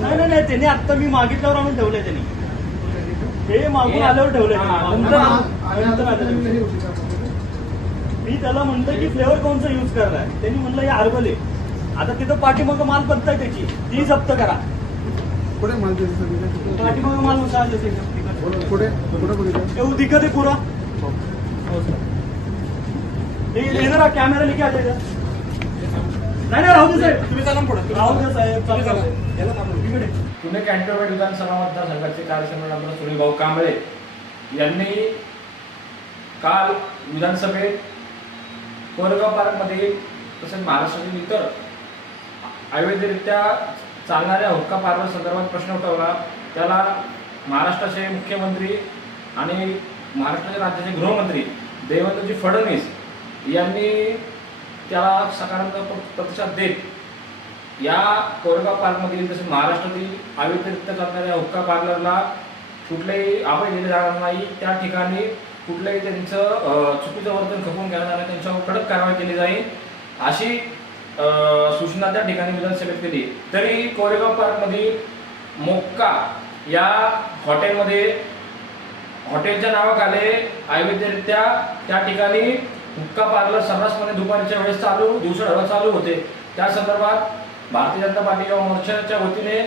नाही नाही नाही त्यांनी आता मी मागितल्यावर आणून ठेवलंय त्यांनी. हे मागून हे- आल्यावर ठेवलंय हा? मी त्याला म्हणतोय की फ्लेवर कोणचा युज करलाय त्यांनी म्हणलं हे हर्बल आहे. आता तिथं पाठीमागं माल बनताय त्याची. ती जप्त करा. कुठे माल पाठीमागं माल उचलला कुठे कुठे बघितलं ये वो दिक्कत है पूरा. ये ये जरा कॅमेरा जाएगा नाही नाही राहू दे साहेब तुम्ही चला पुढे राहू दे साहेब तुम्ही चला. चालतं. याला थांबवा. इकडे. पुणे कॅन्टोन्मेंट विधानसभा मतदारसंघाचे कार्यसम्राट आमदार सुनील भाऊ कांबळे यांनी काल विधानसभेत कोरेगाव पार्कमध्ये तसेच महाराष्ट्रातील इतर अवैधरित्या चालणाऱ्या हुक्का पार्लर संदर्भात प्रश्न उठवला त्याला महाराष्ट्राचे मुख्यमंत्री आणि महाराष्ट्राचे राज्याचे गृहमंत्री देवेंद्रजी फडणवीस यांनी त्याला सकारात्मक प्रतिसाद देत या कोरेगाव पार्कमधील तसेच महाराष्ट्रातील अव्यतिरिक्त करणाऱ्या हुक्का पार्लरला कुठलंही अभय दिले जाणार नाही. त्या ठिकाणी कुठलंही त्यांचं चुकीचं वर्तन खपवून घेण्यात आलं त्यांच्यावर कडक कारवाई केली जाईल. अशी सूचना त्या ठिकाणी विधानसभेत केली. तरी कोरेगाव पार्कमधील मोक्का या हॉटेलमध्ये हॉटेलच्या नावाखाली अवैधरित्या त्या ठिकाणी हुक्का पार्लर सर्रासपणे दुपारच्या वेळेस चालू दिवसा चालू होते. त्या संदर्भात भारतीय जनता पार्टी किंवा मोर्चाच्या वतीने